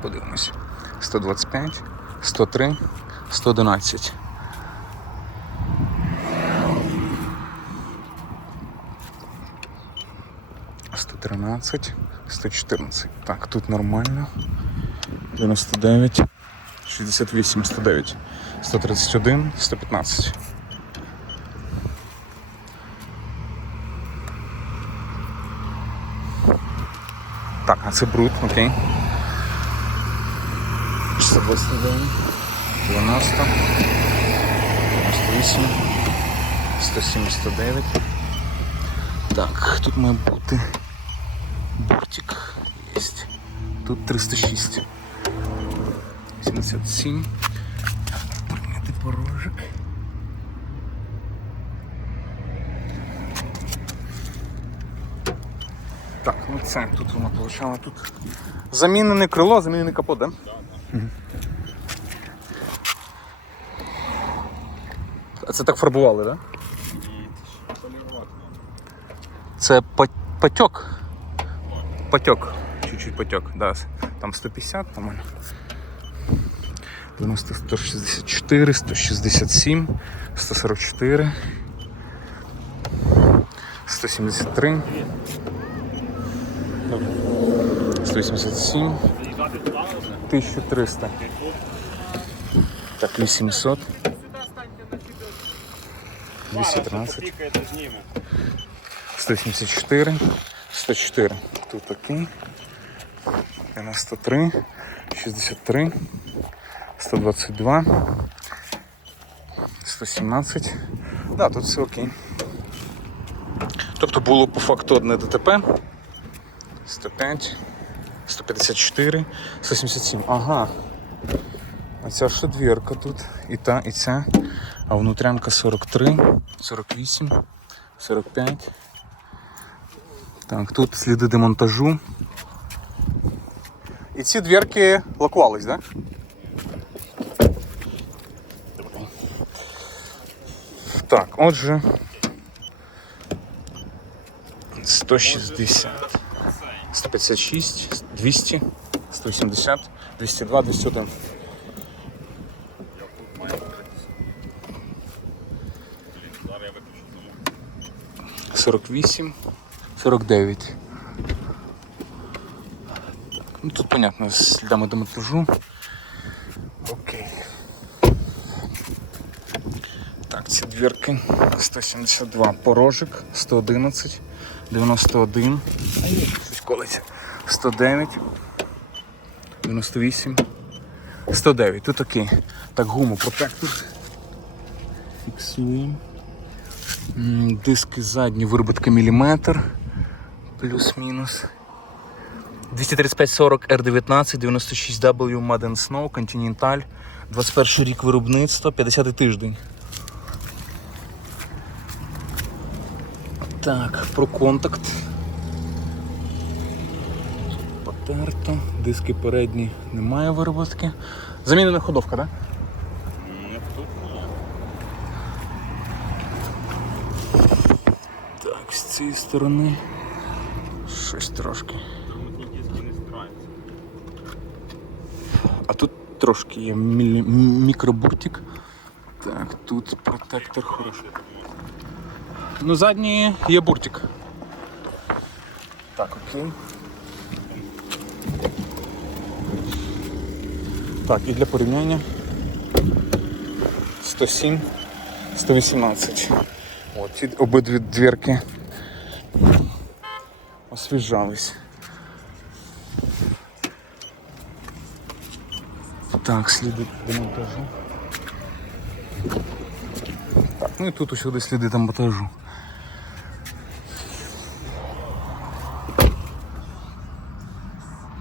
подивимось. 125, 103, 111. Сто тринадцять, сто чотирнадцять. Так, тут нормально. 99, 68, 109, 131, 115. Так, а це бруд, окей. 121, 90, 98, 179. Так, тут має бути бортик. Єсть. Тут 306. 77. Прийняти порожик. Так, ну це тут вона получала тут. Замінене крило, замінений капот, так? да? А це так фарбували, так? Да? Це патьок. Патьок. Чуть-чуть патьок, да. Там 150, там. 90, 164, 167, 144, 173, 187, 1300. Так, 800. 213. 174, 104. Тут такий. 93, 63, 122, 117. Да, тут все окей. Тобто було по факту одне ДТП. 105, 154, 177. Ага. Ця ж дверка тут. І та, і ця. А внутрянка 43, 48, 45. Так, тут сліди демонтажу. І ці дверки лакувались, так? Так, отже. 160, 156, 200, 180, 202, 201. Сорок вісім, сорок дев'ять. Ну тут понятно, з слідами демонтажу. Окей. Так, ці двірки 172, порожик, 111, 91, щось колиться, 109, 98, 109. Тут окей. Так, гуму протектор. Фіксуємо. Диски задні, виробітка міліметр. Плюс-мінус. 235-40 R19, 96W Madden Snow, Continental, 21 рік виробництва, 50 тиждень. Так, про контакт. Потерто, диски передні немає вироботки. Замінена ходовка, так? Так, з цієї сторони щось трошки. А тут трошки є мілі... мікробуртик. Так, тут протектор хороший. Ну, задній є буртик. Так, окей. Так, і для порівняння 107, 118. От обидві двірки освіжались. Так, сліди демонтажу. Так, ну і тут усюди сліди демонтажу.